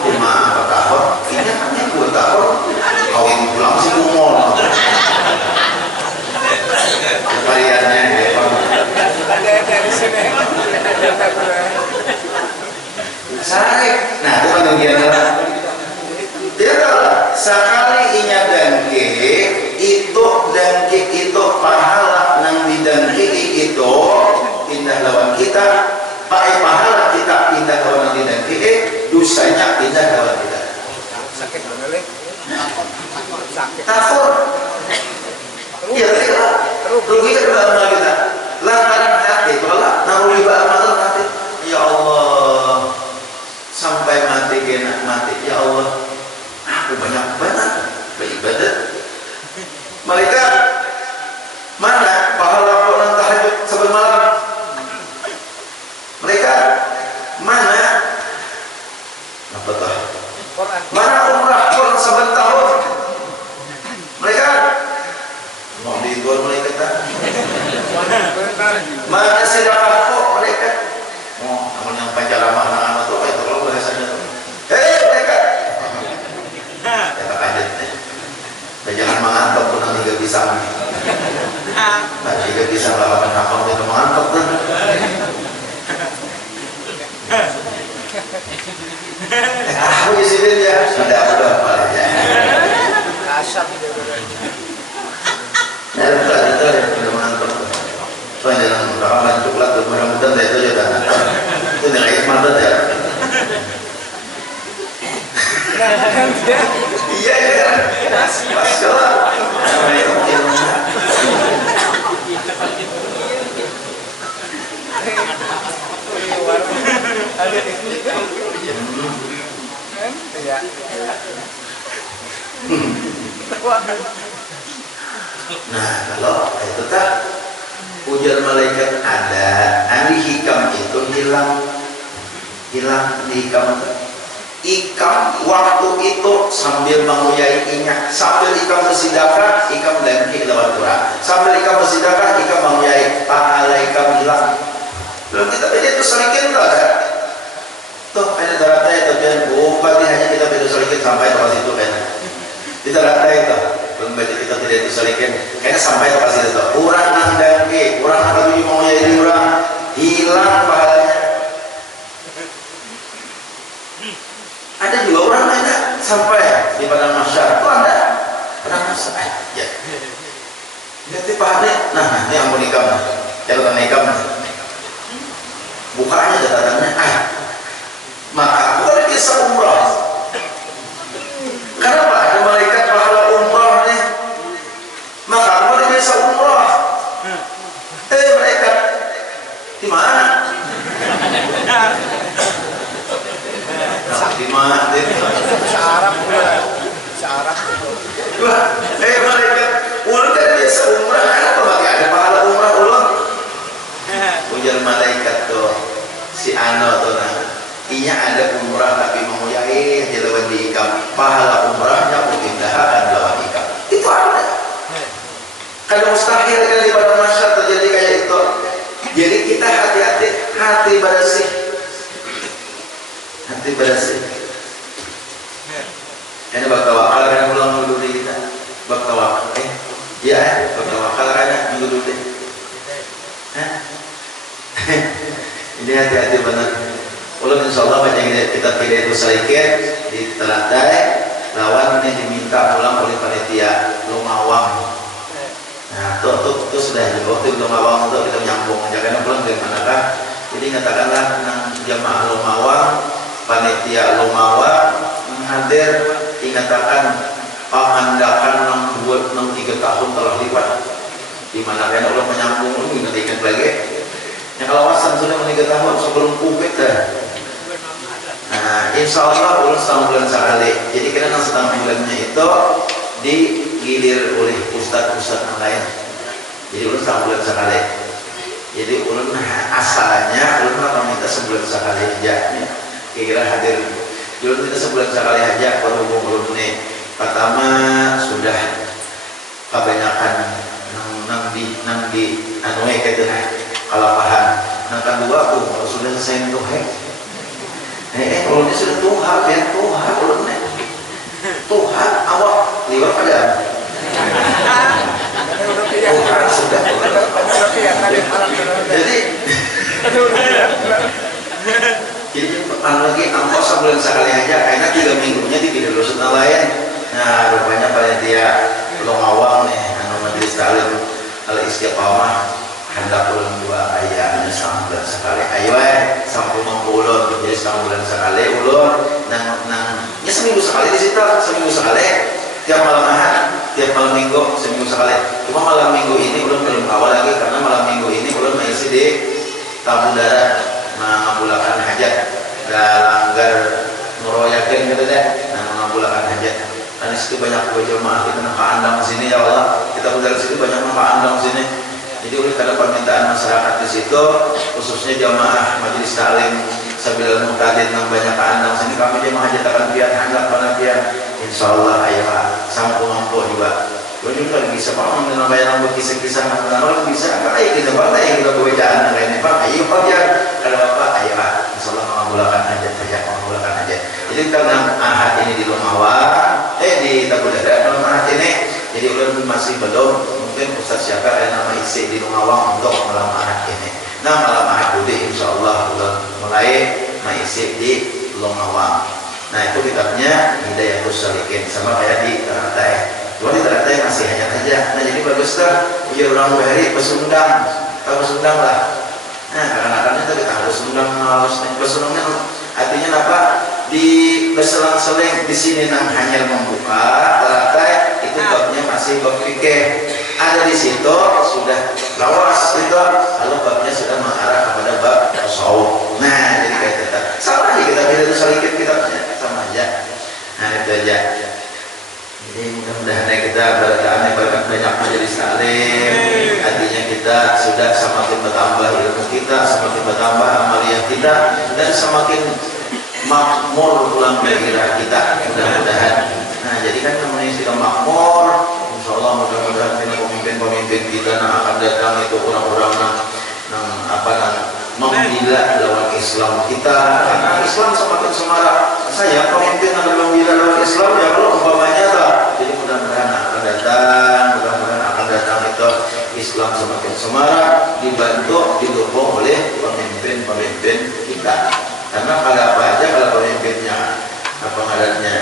cuma apa tahun ini hanya 2 tahun kawin pulang sih umur variannya dari sini saya nah itu kan bagian dia tahu sekali inya dengki itu pahala nang didengki itu pindah lawan kita pahala kita pindah lawan nang didengki dosanya pindah lawan kita sakit bener sakit takut iya rugi kedua amal kita lantaran hati tolak nang riba amal hati ya Allah sampai mati kena mati ya Allah aku banyak banget beribadah mereka mana pahala orang tahajud saban malam mereka mana apa tah mana umrah Quran saban tahun mereka mau dijual mereka mana sedekah kok mereka namun yang panjalama anak-anak itu itu kalau bahasanya mereka jangan mengantuk pun nanti gak bisa nanti gak bisa melakukan hakam itu mengantuk kan aku di sini ya sudah palanya asap Iya ya, masalah. Nah kalau itu tak ujar malaikat ada, ahli hikam itu hilang di hikam. Ikam waktu itu sambil menguyai inyak, sambil ikam bersedekah, ikam lagi lewat Quran, sambil ikam bersedekah, ikam menguyai, pahala ikam hilang. Belum kita beda itu sedikit enggak ada. Tuh ada darahnya itu kan, bukan hanya kita beda sedikit sampai tempat itu kan. Kita rata itu, belum baca kita tidak itu sedikit, kayaknya sampai tempat itu. Orang nandang orang apa tujuh menguyai orang hilang pahalanya. Ada juga orang lain sampai di padang mahsyar, kok ada padang mahsyar ya. Nanti pahalanya, nah ini ampun ikam, catatan ikam, bukanya catatannya, maka bukan bisa umrah. Kenapa ada malaikat pahala umrah nih? Maka bukan bisa umrah. Malaikat di mana? Di mana? Searab malaikat ulun kan biasa umrah, kenapa bagi ada pahala umrah ulun? Ujar malaikat tuh si Ano tuh inya ada umrah tapi menguyai jalan di ikam, pahala umrahnya mungkin akan lawan ikam. Itu ada. Kalau mustahil kan di pada masyarakat terjadi kayak itu. Jadi kita hati-hati, hati bersih. Hati bersih. Ini bertawakal kan pulang dulu di kita. Bertawakal, bertawakal kan dulu deh. Ini hati-hati benar. Ulun insyaallah banyak kita tidak itu sedikit di teladan lawan ini diminta pulang oleh panitia Lumawang. Nah, tuh sudah waktu Lumawang itu kita nyambung aja karena pulang dari manakah. Jadi katakanlah jamaah Lumawang, panitia Lumawang menghadir dikatakan pamandakan 3 tahun telah lipat di mana kan Allah menyambung ingat lagi yang kawasan sudah 3 tahun sebelum COVID dah. Nah insya Allah ulun setengah bulan sekali, jadi kita setengah bulannya itu digilir oleh ustadz-ustadz yang lain, jadi ulun setengah bulan sekali. Jadi ulun asalnya ulun akan minta sebulan sekali aja kira-kira hadir. Ulun minta sebulan sekali aja berhubung ulun ini pertama sudah kebanyakan nang di anu gitu kalapahan. Nang kedua aku sudah selesai tuh kalau ini sudah Tuhan ya Tuhan ulun Tuhan awak liwat pada Tuhan sudah jadi lagi angkos sebulan sekali aja karena 3 minggunya dipilih dosen lain. Nah rupanya panitia Lumawang nih anu majelis taklim al-istiqamah hendak ulun 2 ayah setengah bulan sekali ayo sampai mengulun jadi setengah bulan sekali ulun ya seminggu sekali di situ, seminggu sekali tiap malam ahad, tiap malam minggu seminggu sekali. Cuma malam minggu ini ulun belum awal lagi karena malam minggu ini ulun mengisi di tamu darat mengabulkan hajat dan langgar meroyakin gitu deh, mengabulkan hajat. Dan disitu banyak jemaah kita nak andang sini ya Allah, kita berada di situ banyak nak andang sini. Jadi oleh karena permintaan masyarakat di situ, khususnya jamaah majelis taklim Sabilul Muhtadin yang banyak andang sini, kami jemaah hajat akan pian hendak panapian. Insyaallah ayo sampai mampu juga. Gue juga bisa pak menambah kisah-kisah nama bisa karena ya kita partai yang kita kebijakan lainnya pak ayo pak ya kalau bapak ayo pak insyaallah mengabulkan hajat saja mengabulkan hajat. Jadi karena ahad ini di Lumawang di Tabudada malam ahad ini jadi ulun masih belum mungkin Ustaz siapa yang nama isi di Lumawang untuk malam ahad ini. Nah malam ahad ini insyaallah ulun mulai mengisi di Lumawang. Nah itu kitabnya Hidayatus Salikin sama kayak di Teratai. Cuma di Teratai masih hanya aja. Nah jadi bagus dah ujar orang Buhari pesundang, tahu pesundang lah. Nah kadang-kadang itu kita harus undang harus pesundangnya artinya apa di berselang-seling di sini nang hanya membuka teratai itu babnya masih bab fikih. Ada di situ sudah lawas itu, lalu babnya sudah mengarah kepada bab tasawuf. Nah, jadi kayak kita sama aja kita beda sedikit kitabnya sama aja. Nah, itu aja. Jadi mudah-mudahan kita berkah banyak majelis taklim. Artinya kita sudah semakin bertambah ilmu kita, semakin bertambah amaliyah kita, dan semakin makmur pulang daerah kita. Mudah-mudahan. Nah, jadi kan namanya kita makmur. Insya Allah mudah-mudahan pemimpin-pemimpin kita yang akan datang itu orang-orang membela lawan Islam kita. Karena Islam semakin semarak. Saya pemimpin yang membela lawan Islam ya kalau umpamanya tak. Jadi mudah-mudahan akan datang itu Islam semakin semarak, dibantu didukung oleh pemimpin-pemimpin kita. Karena pada apa aja kalau pemimpinnya apa ngadatnya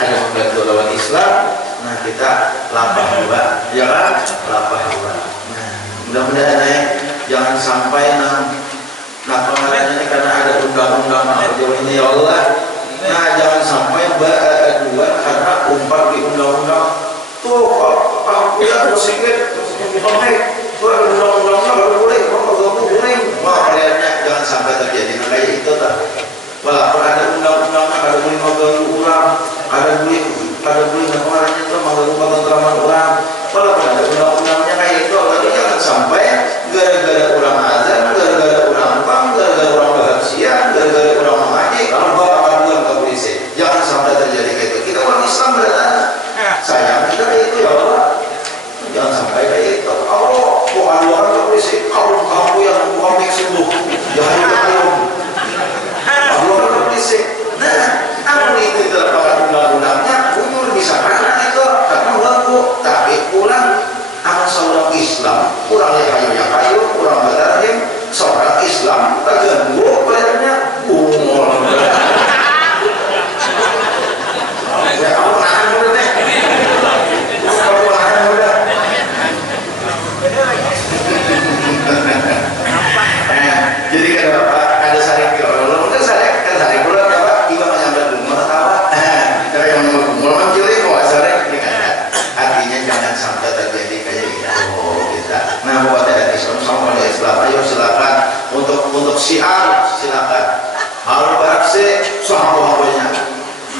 ada membantu lawan Islam, nah kita lapah juga, ya kan? Lapah juga. Nah, mudah-mudahan jangan sampai pengaruhnya karena ada undang-undang sejauh ini ya Allah. Nah, jangan sampai dua karena umpat di undang-undang tuh Pak ya sedikit undang-undangnya baru boleh wah kaliannya jangan sampai terjadi kayak itu tak. Walaupun ada undang-undangnya ada boleh mengganggu orang, ada boleh kemarin itu mengganggu ketentraman orang. Walaupun ada undang-undangnya kayak itu, tapi jangan sampai gara-gara orang azan, gara-gara orang bang, gara-gara orang berhasiat, gara-gara orang mengaji, kalau bawa aduan ke polisi. Jangan sampai terjadi kayak itu. Kita orang Islam berada sayang kita kayak itu ya Allah. Jangan sampai kayak itu. Kalau bawa aduan ke polisi, kalau kamu yang bukan sembuh, jangan dikayung. Aduan ke polisi. Nah, amun itu terpakai undang-undangnya, mundur bisa karena itu karena waktu. Tapi pulang amun seorang Islam, kurangnya kayu, kurang berdarah, seorang Islam terganggu padanya umur. Ya kamu nahan udah deh. Kamu nahan udah. Jadi kan Bapak ada saring kalau udah saring pulang Bapak iba menyambat bunga tawa. Kalau yang mau mencuri mau saring artinya jangan sampai terjadi kayak gitu kita. Nah, buat ada Islam sama oleh Islam, ayo silakan untuk syiar silakan. Kalau beraksi sama pokoknya.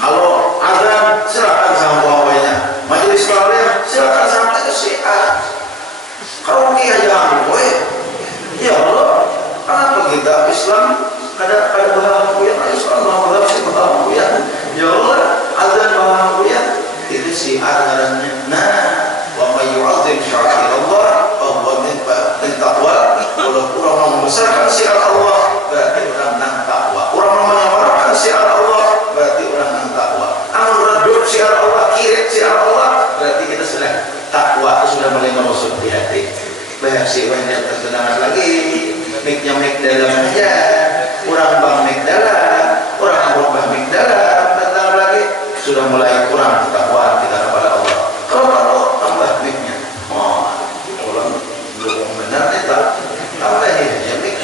Kalau azan silakan sama pokoknya. Majelis taklim silakan sampai ke syiar. Kalau dia jangan boleh. Ya Allah, kenapa kita Islam ada bahagia Islam bahagia. Ya Allah, azan bahagia itu syiar ngarannya. Nah, wa may yu'azzim sya'airallah fa huwa min taqwa. Kalau orang membesarkan syiar Allah berarti orang nang takwa. Orang menyamakan syiar Allah berarti orang nang takwa. Amun redup syiar Allah, kirim syiar Allah berarti kita sudah takwa, sudah mulai masuk di hati. Banyak sih yang terkenal lagi miknya mik dalam aja, kurang bang mik dalam, kurang bang mik dalam, tentang lagi sudah mulai kurang takwaan kita kepada Allah. Kalau tambah miknya, orang belum benar itu tambah ya mik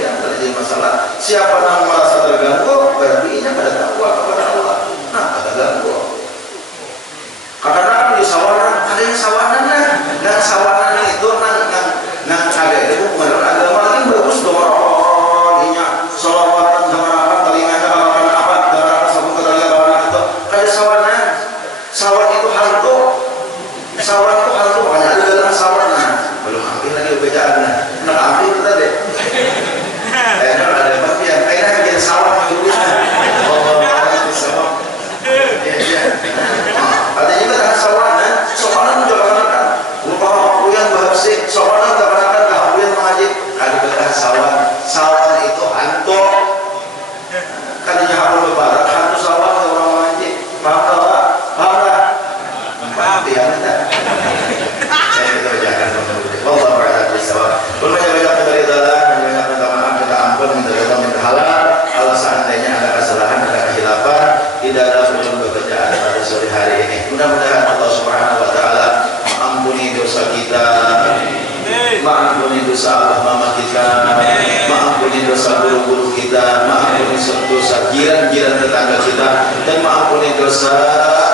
yang terjadi masalah. Siapa yang merasa terganggu berarti ini pada takwa kepada Allah. Nah, terganggu. Kadang-kadang di sawanan ada yang sawanan lah, dan sawanan itu nang ada itu bukan agama lagi bagus dong orangnya salawatan dengan telinganya apa darah sabun telinga orang itu kayak sawan itu hantu makanya ada dalam sawan belum ambil lagi bejaannya nak ambil kita deh kayaknya ada bagian kayaknya jadi sawan tulisnya ada juga kan sawanan juga kan lupa aku yang bersih sawanan tak aku yang mengaji ada bekas sawan itu hantu kadinya aku lebaran hantu sawan orang mengaji paham dia ada saya itu jangan Allah berada di sawah banyak dari dalam banyak minta maaf minta ampun minta halal kalau seandainya ada kesalahan ada kehilapan di dalam pekerjaan pada sore hari ini mudah-mudahan Allah Subhanahu wa taala ampuni dosa kita, maafkan dosa abah mama kita, maafkan dosa guru-guru kita, maafkan dosa jiran-jiran tetangga kita, dan mengampuni dosa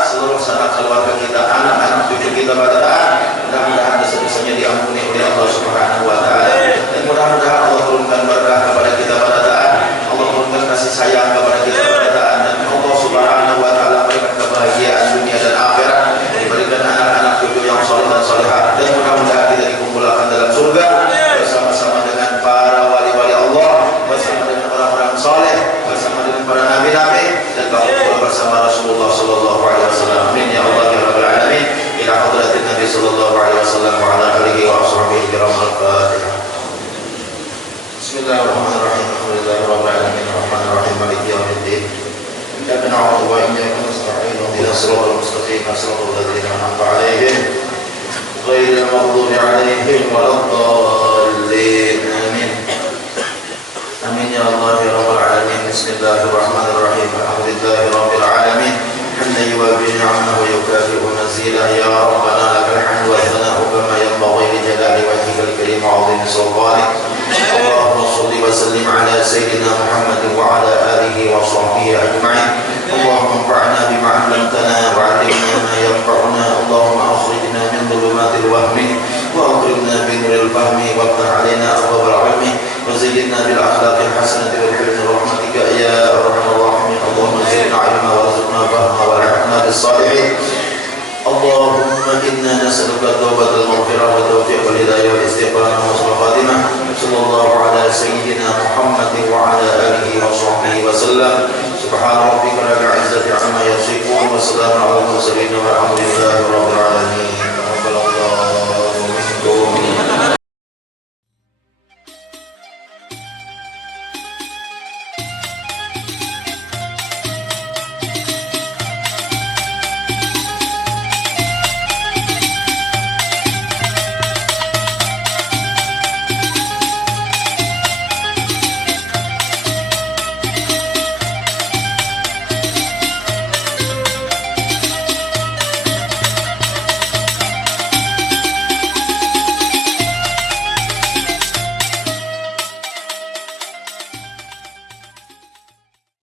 seluruh sanak keluarga kita, anak-anak cucu kita pada taat. Mudah-mudahan dosa-dosanya diampuni oleh Allah Subhanahu wa taala, dan mudah-mudahan Allah turunkan berkah kepada kita pada taat, Allah turunkan kasih sayang kepada kita pada taat, dan Allah Subhanahu wa taala berikan kebahagiaan dunia dan akhirat, diberikan anak-anak cucu yang saleh dan salihah, dan mudah-mudahan kita dikumpulkan dalam surga bersama-sama dengan para wali-wali Allah, bersama dengan orang-orang saleh, bersama dengan para nabi-nabi, dan bersama Rasulullah sallallahu alaihi wasallam. Amin ya Allah ya rabbal alamin. Ila hadratin Nabi sallallahu alaihi wasallam wa ala alihi wa ashabihi kiramul Fatihah. Bismillahirrahmanirrahim. Alhamdulillahi rabbil alamin arrahmanir rahim maliki yaumiddin. Iyyaka na'budu wa iyyaka nasta'in. Ihdinas siratal mustaqim, siratal ladzina an'amta 'alaihim ghairil maghdubi 'alaihim waladdallin. Amin. Amin ya Allah ya rabbal alamin. Bismillahirrahmanirrahim. Alhamdulillahi rabbil alamin. حمدا يوافي نعمه ويكافئ مزيدا يا ربنا لك الحمد والثناء كما ينبغي لجلال وجهك الكريم وعظيم سلطانك. اللهم صل وسلم على سيدنا محمد وعلى اله وصحبه اجمعين. اللهم انفعنا بما علمتنا وعلمنا ما ينفعنا. اللهم اخرجنا من ظلمات الوهم واكرمنا بنور الفهم وافتح علينا ابواب العلم وزيدنا بالاخلاق الحسنه والحلم برحمتك يا ارحم الراحمين. اللهم زدنا علما وارزقنا فهما والحقنا بالصالحين. اللهم انا نسالك التوبه المغفره والتوفيق والهدايه والاستقامه وحسن الخاتمه. صلى الله على سيدنا محمد وعلى اله وصحبه وسلم. سبحان ربك رب العزه عما يصفون وسلام على المرسلين والحمد لله رب العالمين.